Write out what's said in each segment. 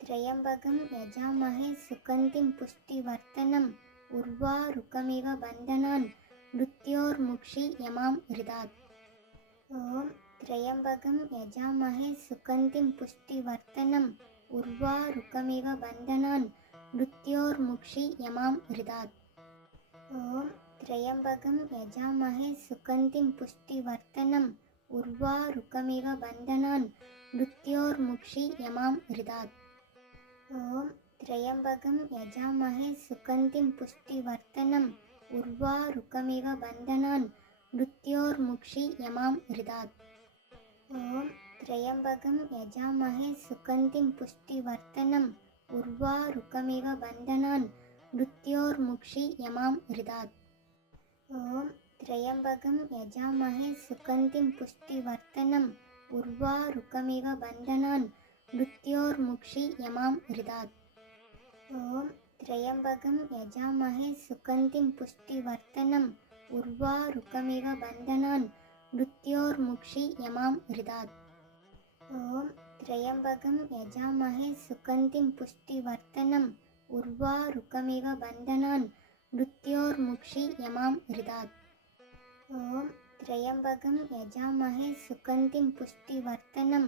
త్రయంబగం యజామహే సుగంధిం పుష్టివర్ధనం ఉర్వారుకమివ బంధనాన్ మృత్యోర్ముక్షి యమాం హృదాత్ ఓం త్రయంబగం యజామహే సుగంధిం పుష్టివర్ధనం ఉర్వారుకమివ బంధనాన్ మృత్యోర్ముక్షి యమాం హృదాత్ ఓం త్రయంబగం యజామహే సుగంధిం పుష్టివర్ధనం ఉర్వారుకమివ బంధనాన్ మృత్యోర్ముక్షి యమాం హృదాత్ ஓம் திரையம்பகம் யஜாமகே சுகந்திம் புஷ்டிவர்த்தனம் உர்வா ருக்கமிவ பந்தனான் மிருத்யோர்முக்ஷி யமாம் ஹிருதாத் ஓம் திரையம்பகம் யஜாமகே சுகந்திம் புஷ்டிவர்த்தனம் உர்வா ருக்கமிவ பந்தனான் மிருத்யோர்முக்ஷி யமாம் ஹிருதாத் ஓம் திரையம்பகம் யஜாமகே சுகந்திம் புஷ்டிவர்த்தனம் உர்வா ருக்கமிவ பந்தனான் मृत्योर्मुक्षि यमां हृदात् ॐ त्र्यम्बकं यजामहे सुगन्धिं पुष्टिवर्धनम् उर्वारुकमिव बन्धनान् मृत्योर्मुक्षि यमां हृदात् ॐ त्र्यम्बकं यजामहे सुगन्धिं पुष्टिवर्धनम् उर्वारुकमिव बन्धनान् मृत्योर्मुक्षि यमां हृदात् ॐ त्र्यम्बकं यजामहे सुगन्धिं पुष्टिवर्धनम्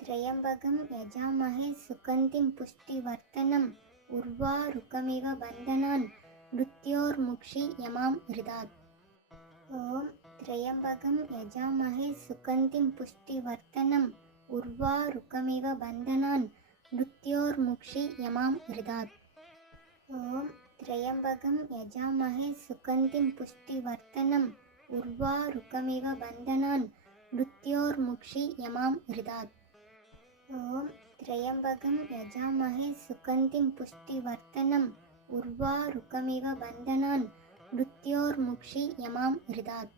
త్రయంబగం యజామహే సుఖంతిం పుష్టివర్ధనం ఉర్వారుకమివ బంధనాన్ మృత్యోర్ముక్షి యమాం హృదాత్ ఓం త్రయంబగం యజామహే సుఖంతిం పుష్టివర్ధనం ఉర్వారుకమివ బంధనాన్ మృత్యోర్ముక్షి యమాం హృదాత్ ఓం త్రయంబగం యజామహే సుఖంతిం పుష్టివర్ధనం ఉర్వారుకమివ बन्धनान् మృత్యోర్ముక్షి यमां हृदात् ஓம் திரையம்பகம் யஜாமகே சுகந்திம் புஷ்டிவர்த்தனம். உர்வா ருக்கமிவ பந்தனான் மிருத்யோர்முக்ஷி யமாம் ஹிருதாத்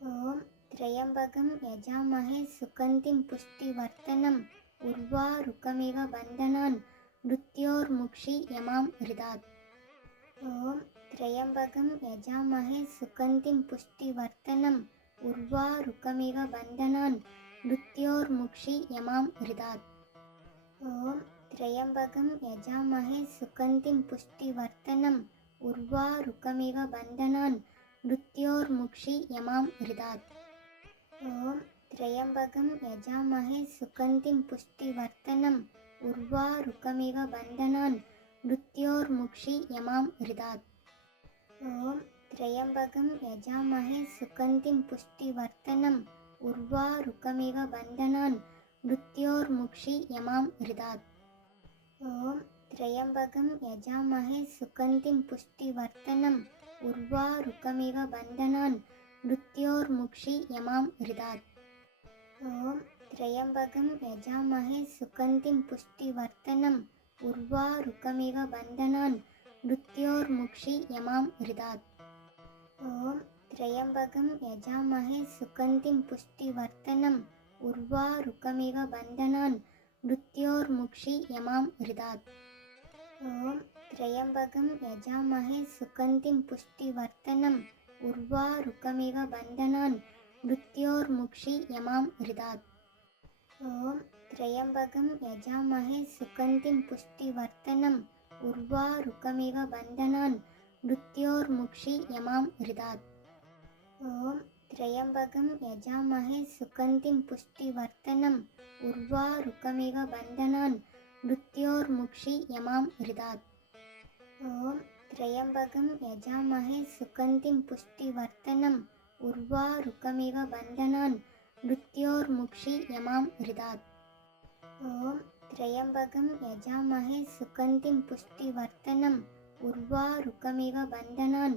ஓம் திரையம்பகம் யஜாமகே சுகந்திம் புஷ்டிவர்த்தனம். உர்வா ருக்கமிவ பந்தனான் மிருத்யோர்முக்ஷி யமாம் ஹிருதாத் ஓம் திரையம்பகம் யஜாமகே சுகந்திம் புஷ்டிவர்த்தனம். உர்வா ருக்கமிவ பந்தனான் मृत्योर्मुक्षि यमां हृदात् ॐ त्र्यम्बकं यजामहे सुगन्धिं पुष्टिवर्धनम् उर्वारुकमिव बन्धनान् मृत्योर्मुक्षि यमां हृदात् ॐ त्र्यम्बकं यजामहे सुगन्धिं पुष्टिवर्धनम् उर्वारुकमिव बन्धनान् मृत्योर्मुक्षि यमां हृदात् ॐ त्र्यम्बकं यजामहे सुगन्धिं पुष्टिवर्धनम् उर्वारुकमिव बन्धनान् मृत्योर्मुक्षि यमां हृदात् ॐ त्र्यम्बकं यजामहे सुगन्धिं पुष्टिवर्धनम् उर्वारुकमिव बन्धनान् मृत्योर्मुक्षि यमां हृदात् ॐ त्र्यम्बकं यजामहे सुगन्धिं पुष्टिवर्धनम् उर्वारुकमिव बन्धनान् मृत्योर्मुक्षि यमां हृदात् ॐ త్రయంబగం యజామహే సుఖంతిం పుష్టివర్ధనం ఉర్వారుకమివ బంధనాన్ మృత్యోర్ముక్షి యమాం హృదాత్ ఓం త్రయంబగం యజామహే సుఖంతిం పుష్టివర్ధనం ఉర్వారుకమివ బంధనాన్ మృత్యోర్ముక్షి యమాం హృదాత్ ఓం త్రయంబగం యజామహే సుఖంతిం పుష్టివర్ధనం ఉర్వారుకమివ बन्धनान् మృత్యోర్ముక్షి यमां हृदात् ஓம் திரையம்பகம் யஜாமகே சுகந்திம் புஷ்டிவர்த்தனம் உர்வா ருக்கமிவ பந்தனான் மிருத்யோர்முக்ஷி யமாம் ஹிருதாத் ஓம் திரையம்பகம் யஜாமகே சுகந்திம் புஷ்டிவர்த்தனம் உர்வா ருக்கமிவ பந்தனான் மிருத்யோர்முக்ஷி யமாம் ஹிருதாத் ஓம் திரையம்பகம் யஜாமகே சுகந்திம் புஷ்டிவர்த்தனம் உர்வா ருக்கமிவ பந்தனான்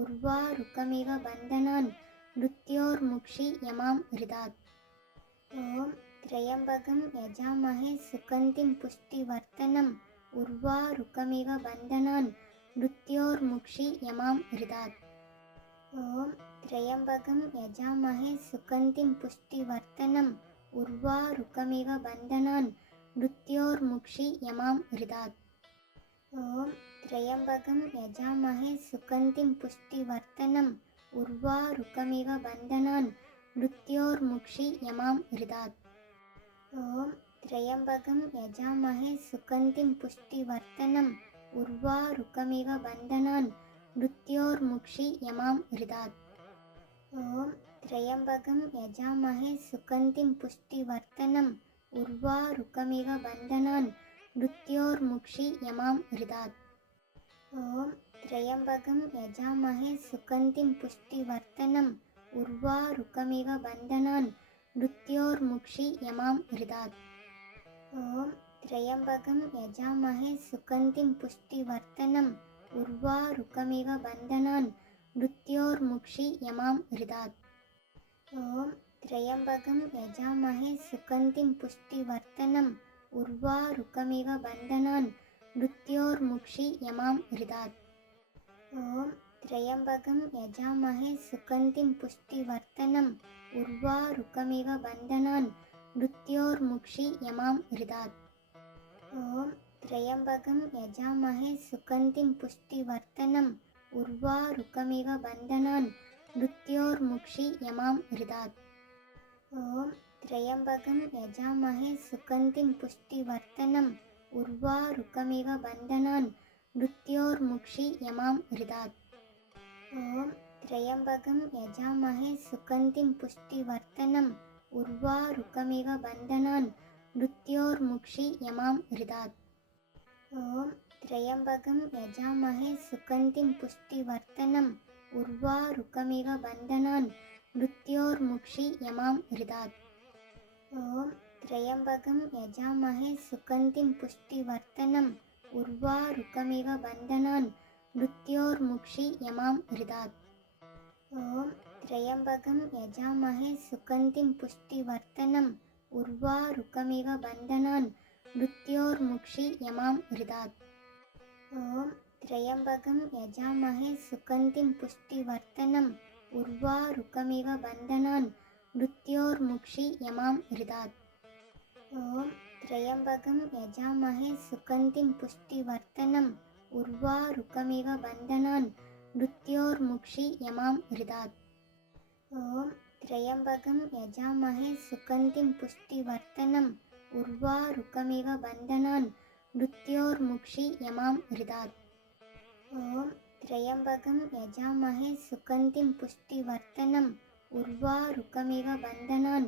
उर्वारुकमिव बन्धनान् मृत्योर्मुक्षि यमां हृदात् ॐ त्र्यम्बकं यजामहे सुगन्धिं पुष्टिवर्धनम् उर्वारुकमिव बन्धनान् मृत्योर्मुक्षि यमां हृदात् ॐ त्र्यम्बकं यजामहे सुगन्धिं पुष्टिवर्धनम् उर्वारुकमिव बन्धनान् मृत्योर्मुक्षि यमां हृदात् ॐ త్రయంబగం యజామహే సుకంతిం పుష్టివర్ధనం ఉర్వారుకమివ బంధనాన్ మృత్యోర్ముక్షి యమాం హృదాత్ ఓం త్రయంబగం యజామహే సుకంతిం పుష్టివర్ధనం ఉర్వారుకమివ బంధనాన్ మృత్యోర్ముక్షి యమాం హృదాత్ ఓం త్రయంబగం యజామహే సుకంతిం పుష్టివర్ధనం ఉర్వారుకమివ बन्धनान् మృత్యోర్ముక్షి यमां హృదాత్ ஓம் திரையம்பகம் யஜாமகே சுகந்திம் புஷ்டிவர்த்தனம் உர்வாருக்கமிவ பந்தனான் மிருத்யோர்முக்ஷி யமாம் இருதாத் ஓம் திரையம்பகம் யஜாமகே சுகந்திம் புஷ்டிவர்த்தனம் உர்வாருக்கமிவ பந்தனான் மிருத்யோர்முக்ஷி யமாம் இருதாத் ஓம் திரையம்பகம் யஜாமகே சுகந்திம் புஷ்டிவர்த்தனம் உர்வாருக்கமிவ பந்தனான் மிருத்யோர்முக்ஷி யமாம் ஹிருதாத் ஓம் திரையம்பகம் யஜாமகே சுகந்திம் புஷ்டிவர்த்தனம் உர்வாருக்கமிவ பந்தனான் மிருத்யோர்முக்ஷி யமாம் ஹிருதாத் ஓம் திரையம்பகம் யஜாமகே சுகந்திம் புஷ்டிவர்த்தனம் உர்வாருக்கமிவ பந்தனான் மிருத்யோர்முக்ஷி யமாம் ஹிருதாத் ஓம் திரையம்பகம் யஜாமகே சுகந்திம் புஷ்டிவர்த்தனம் ಉರ್ವಾ ರುಕಮಿವ ಬಂಧನಾನ್ ಮೃತ್ಯೋರ್ಮುಕ್ಷಿ ಯಮಾಂ ಹೃದಾತ್ ಓಂ ತ್ರಯಂಬಗಂ ಯಜಾಮಹೆ ಸುಗಂಧಿಂ ಪುಷ್ಟಿವರ್ತನಂ ಉರ್ವಾ ರುಕಮಿವ ಬಂಧನಾನ್ ಮೃತ್ಯೋರ್ಮುಕ್ಷಿ ಯಮಾಂ ಹೃದಾತ್ ಓಂ ತ್ರಯಂಬಗಂ ಯಜಾಮಹೆ ಸುಗಂಧಿಂ ಪುಷ್ಟಿವರ್ತನಂ ಉರ್ವಾ ರುಕಮಿವ ಬಂಧನಾನ್ ಮೃತ್ಯೋರ್ಮುಕ್ಷಿ ಯಮಾಂ ಹೃದಾತ್ ಓಂ త్రయంబగం యజామహే సుగంధిం పుష్టివర్ధనం ఉర్వారుకమివ బంధనాన్ మృత్యోర్ముక్షి యమాం హృదాత్ ఓం త్రయంబగం యజామహే సుగంధిం పుష్టివర్ధనం ఉర్వారుకమివ బంధనాన్ మృత్యోర్ముక్షి యమాం హృదాత్ ఓం త్రయంబగం యజామహే సుగంధిం పుష్టివర్ధనం ఉర్వారుకమివ बन्धनान् మృత్యోర్ముక్షి यमां हृदात् ஓம் திரையம்பகம் யஜாமகே சுகந்திம் புஷ்டிவர்த்தனம். உர்வாருக்கமிவ பந்தனான் மிருத்யோர்முக்ஷி யமாம் ஹிருதாத் ஓம் திரையம்பகம் யஜாமகே சுகந்திம் புஷ்டிவர்த்தனம். உர்வாருக்கமிவ பந்தனான் மிருத்யோர்முக்ஷி யமாம் ஹிருதாத் ஓம் திரையம்பகம் யஜாமகே சுகந்திம் புஷ்டிவர்த்தனம். உர்வாருக்கமிவ பந்தனான்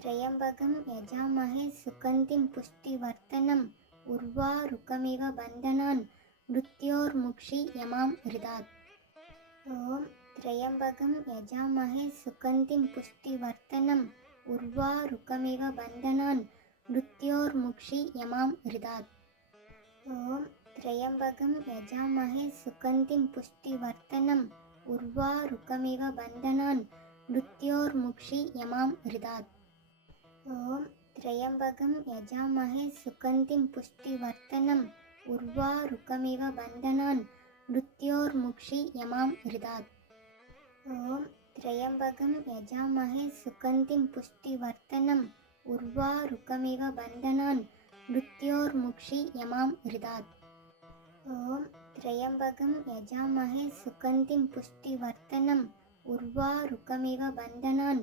త్రయంబగం యజామహే సుగంధిం పుష్టివర్ధనం ఉర్వారుకమివ బంధనాన్ మృత్యోర్ముక్షి యమాం హృదాత్ ఓం త్రయంబగం యజామహే సుగంధిం పుష్టివర్ధనం ఉర్వారుకమివ బంధనాన్ మృత్యోర్ముక్షి యమాం హృదాత్ ఓం త్రయంబగం యజామహే సుగంధిం పుష్టివర్ధనం ఉర్వారుకమివ बन्धनान् మృత్యోర్ముక్షి यमां हृदात् ஓம் திரையம்பகம் யஜாமகே சுகந்திம் புஷ்டிவர்த்தனம் உர்வாருகமிவ பந்தனான் மிருத்யோர்முக்ஷி யமாம் விருதாத் ஓம் திரையம்பகம் யஜாமகே சுகந்திம் புஷ்டிவர்த்தனம் உர்வாருகமிவ பந்தனான் மிருத்யோர்முக்ஷி யமாம் விருதாத் ஓம் திரையம்பகம் யஜாமகே சுகந்திம் புஷ்டிவர்த்தனம் உர்வாருகமிவ பந்தனான்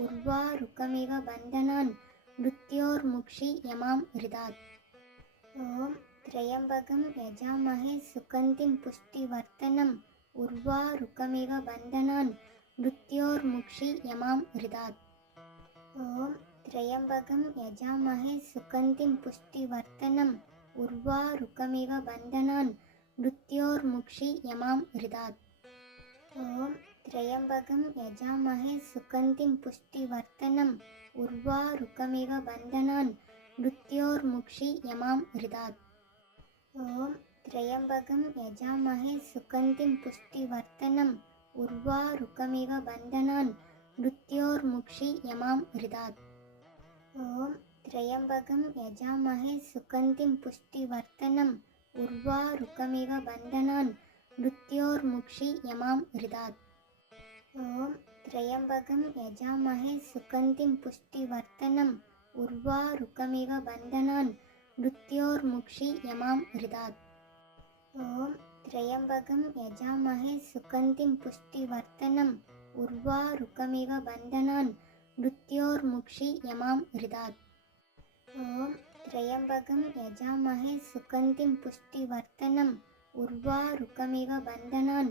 ಉರ್ವಾ ರುಕಮಿವ ಬಂಧನಾನ್ ಮೃತ್ಯೋರ್ಮುಕ್ಷಿ ಯಮಾಂ ಹೃದಾತ್ ಓಂ ತ್ರಯಂಬಗಂ ಯಜಾಮಹೆ ಸುಗಂಧಿಂ ಪುಷ್ಟಿವರ್ತನಂ ಉರ್ವಾ ರುಕಮಿವ ಬಂಧನಾನ್ ಮೃತ್ಯೋರ್ಮುಕ್ಷಿ ಯಮಾಂ ಹೃದಾತ್ ಓಂ ತ್ರಯಂಬಗಂ ಯಜಾಮಹೆ ಸುಗಂಧಿಂ ಪುಷ್ಟಿವರ್ತನಂ ಉರ್ವಾ ರುಕಮಿವ ಬಂಧನಾನ್ ಮೃತ್ಯೋರ್ಮುಕ್ಷಿ ಯಮಾಂ ಹೃದಾತ್ ಓಂ త్రయంబకం యజామహే సుకంతిం పుష్టివర్తనం ఉర్వారుకమివ బంధనాన్ మృత్యోర్ముక్షి యమాం హృదాత్ ఓం త్రయంబకం యజామహే సుకంతిం పుష్టివర్తనం ఉర్వారుకమివ బంధనాన్ మృత్యోర్ముక్షి యమాం హృదాత్ ఓం త్రయంబకం యజామహే సుకంతిం పుష్టివర్తనం ఉర్వారుకమివ బంధనాన్ మృత్యోర్ముక్షి यमां हृदात् ஓம் திரையம்பகம் யஜாமகே சுகந்திம் புஷ்டிவர்த்தனம் உர்வாருகமிவ பந்தனான் மிருத்யோர்முக்ஷி யமாம் விருதாத். ஓம் திரையம்பகம் யஜாமகே சுகந்திம் புஷ்டிவர்த்தனம் உர்வாருகமிவ பந்தனான் மிருத்யோர்முக்ஷி யமாம் விருதாத். ஓம் திரையம்பகம் யஜாமகே சுகந்திம் புஷ்டிவர்த்தனம் உர்வாருகமிவ பந்தனான்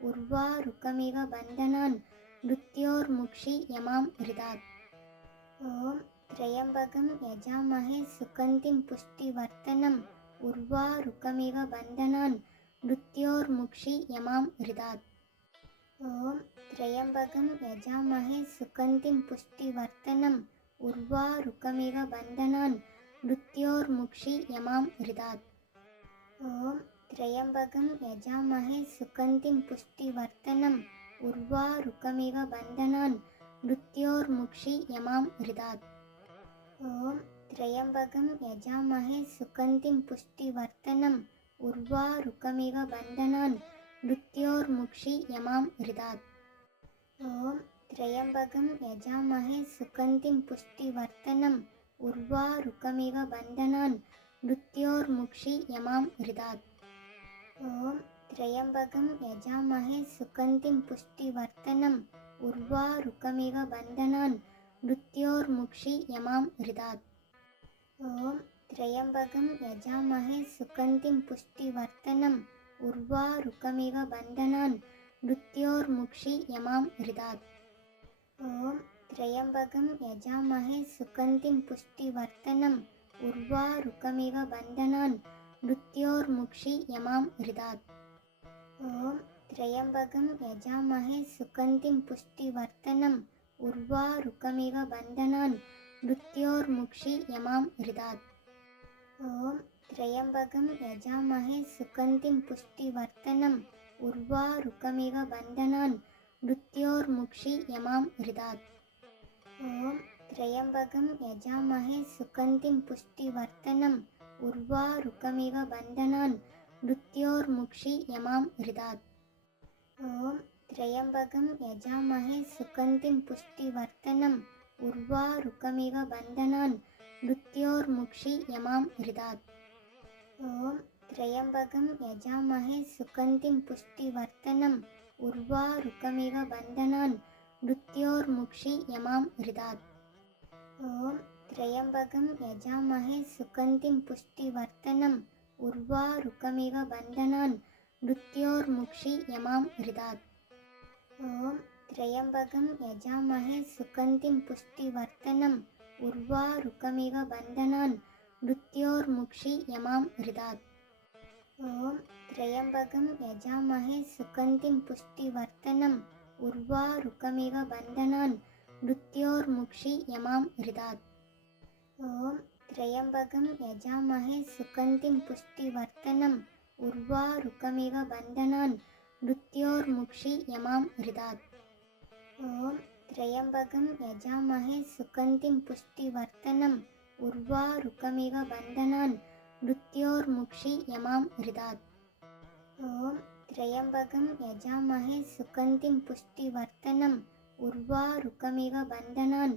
ಉರ್ವಾರುಕಮಿವ ಬಂಧನಾನ್ ಮೃತ್ಯೋರ್ಮುಕ್ಷಿ ಯಮಾಂ ಮೃದಾತ್ ಓಂ ತ್ರಯಂಬಗಂ ಯಜಾಮಹೇ ಸುಗಂಧಿಂ ಪುಷ್ಟಿವರ್ತನಂ ಉರ್ವಾರುಕಮಿವ ಬಂಧನಾನ್ ಮೃತ್ಯೋರ್ಮುಕ್ಷಿ ಯಮಾಂ ಮೃದಾತ್ ಓಂ ತ್ರಯಂಬಗಂ ಯಜಾಮಹೇ ಸುಗಂಧಿಂ ಪುಷ್ಟಿವರ್ತನಂ ಉರ್ವಾರುಕಮಿವ ಬಂಧನಾನ್ ಮೃತ್ಯೋರ್ಮುಕ್ಷಿ ಯಮಾಂ ಮೃದಾತ್ ಓಂ త్రయంబగం యజామహే సుగంధిం పుష్టివర్ధనం ఉర్వారుకమివ బంధనాన్ మృత్యోర్ముక్షి యమాం హృదాత్ ఓం త్రయంబగం యజామహే సుగంధిం పుష్టివర్ధనం ఉర్వారుకమివ బంధనాన్ మృత్యోర్ముక్షి యమాం హృదాత్ ఓం త్రయంబగం యజామహే సుగంధిం పుష్టివర్ధనం ఉర్వారుకమివ బంధనాన్ మృత్యోర్ముక్షి యమాం హృదాత్ ஓம் திரையம்பகம் யஜாமகே சுகந்திம் புஷ்டிவர்த்தனம் உர்வாருகமிவ பந்தனான் மிருத்யோர்முக்ஷி யமாம் ஹிருதாத் ஓம் திரையம்பகம் யஜாமகே சுகந்திம் புஷ்டிவர்த்தனம் உர்வாருகமிவ பந்தனான் மிருத்யோர்முக்ஷி யமாம் ஹிருதாத் ஓம் திரையம்பகம் யஜாமகே சுகந்திம் புஷ்டிவர்த்தனம் உர்வாருகமிவ பந்தனான் मृत्योर्मुक्षि यमां हृदात् ॐ त्र्यम्बकं यजामहे सुगन्धिं पुष्टिवर्धनम् उर्वारुकमिव बन्धनान् मृत्योर्मुक्षि यमां हृदात् ॐ त्र्यम्बकं यजामहे सुगन्धिं पुष्टिवर्धनम् उर्वारुकमिव बन्धनान् मृत्योर्मुक्षि यमां हृदात् ॐ त्र्यम्बकं यजामहे सुगन्धिं पुष्टिवर्धनम् உர்வாருக்கமிவ பந்தனான் மிருத்யோர்முக்ஷி யமாம் ஹிருதாத் ஓம் திரையம்பகம் யஜாமகே சுகந்திம் புஷ்டிவர்த்தனம் உர்வாருக்கமிவ பந்தனான் மிருத்யோர்முக்ஷி யமாம் ஹிருதாத் ஓம் திரையம்பகம் யஜாமகே சுகந்திம் புஷ்டிவர்த்தனம் உர்வாருக்கமிவ பந்தனான் மிருத்யோர்முக்ஷி யமாம் ஹிருதாத் ஓம் త్రయంబగం యజామహే సుగంధిం పుష్టివర్ధనం ఉర్వారుకమివ బంధనాన్ మృత్యోర్ముక్షి యమాం మృదాత్ ఓం త్రయంబగం యజామహే సుగంధిం పుష్టివర్ధనం ఉర్వారుకమివ బంధనాన్ మృత్యోర్ముక్షి యమాం మృదాత్ ఓం త్రయంబగం యజామహే సుగంధిం పుష్టివర్ధనం ఉర్వారుకమివ बन्धनान् మృత్యోర్ముక్షి यमां हृदात् ஓம் திரையம்பகம் யஜாமகே சுகந்திம் புஷ்டிவர்த்தனம் உர்வாருக்கமிவ பந்தனான் மிருத்யோர்முக்ஷி யமாம் விருதாத் ஓம் திரையம்பகம் யஜாமகே சுகந்திம் புஷ்டிவர்த்தனம் உர்வாருக்கமிவ பந்தனான் மிருத்யோர்முக்ஷி யமாம் விருதாத் ஓம் திரையம்பகம் யஜாமகே சுகந்திம் புஷ்டிவர்த்தனம் உர்வாருக்கமிவ பந்தனான்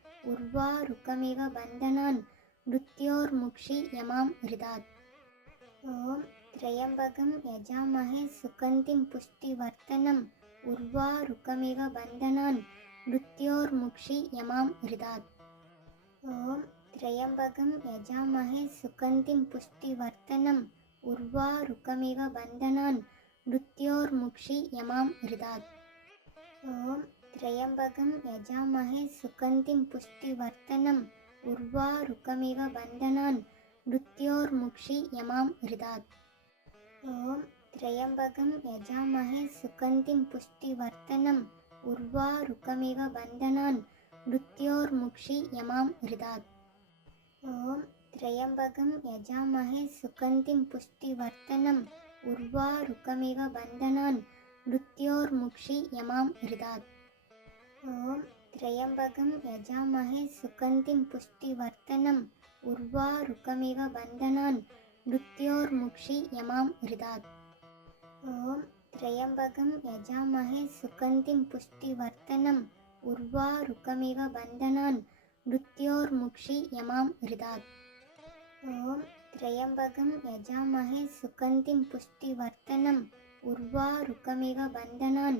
ಉರ್ವಾ ರುಕಮಿವ ಬಂಧನಾನ್ ಮೃತ್ಯೋರ್ಮುಕ್ಷಿ ಯಮಾಂ ಮೃದಾತ್ ಓಂ ತ್ರಯಂಬಗಂ ಯಜಾಮಹೆ ಸುಕಂತಿಂ ಪುಷ್ಟಿವರ್ತನಂ ಉರ್ವಾ ರುಕಮಿವ ಬಂಧನಾನ್ ಮೃತ್ಯೋರ್ಮುಕ್ಷಿ ಯಮಾಂ ಮೃದಾತ್ ಓಂ ತ್ರಯಂಬಗಂ ಯಜಾಮಹೆ ಸುಕಂತಿಂ ಪುಷ್ಟಿವರ್ತನಂ ಉರ್ವಾ ರುಕಮಿವ ಬಂಧನಾನ್ ಮೃತ್ಯೋರ್ಮುಕ್ಷಿ ಯಮಾಂ ಮೃದಾತ್ ಓಂ త్రయంబకం యజామహే సుఖంతిం పుష్టివర్తనం ఉర్వారుకమివ బంధనాన్ మృత్యోర్ముక్షి యమాం హృదాత్ ఓం త్రయంబకం యజామహే సుఖంతిం పుష్టివర్తనం ఉర్వారుకమివ బంధనాన్ మృత్యోర్ముక్షి యమాం హృదాత్ ఓం త్రయంబకం యజామహే సుఖంతిం పుష్టివర్తనం ఉర్వారుకమివ बन्धनान् మృత్యోర్ముక్షి यमां हृदात् ஓம் திரையம்பகம் யஜாமகே சுகந்திம் புஷ்டிவர்த்தனம் உர்வாருகமிவ பந்தனான் மிருத்யோர்முக்ஷி யமாம் ஹிருதாத் ஓம் திரையம்பகம் யஜாமகே சுகந்திம் புஷ்டிவர்த்தனம் உர்வாருகமிவ பந்தனான் மிருத்யோர்முக்ஷி யமாம் ஹிருதாத் ஓம் திரையம்பகம் யஜாமகே சுகந்திம் புஷ்டிவர்த்தனம் உர்வாருகமிவ பந்தனான்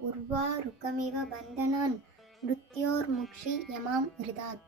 ಉರ್ವಾ ರುಕಮಿವ ಬಂಧನಾನ್ ಮೃತ್ಯೋರ್ಮುಕ್ಷಿ ಯಮಾಂ ಹೃದಾತ್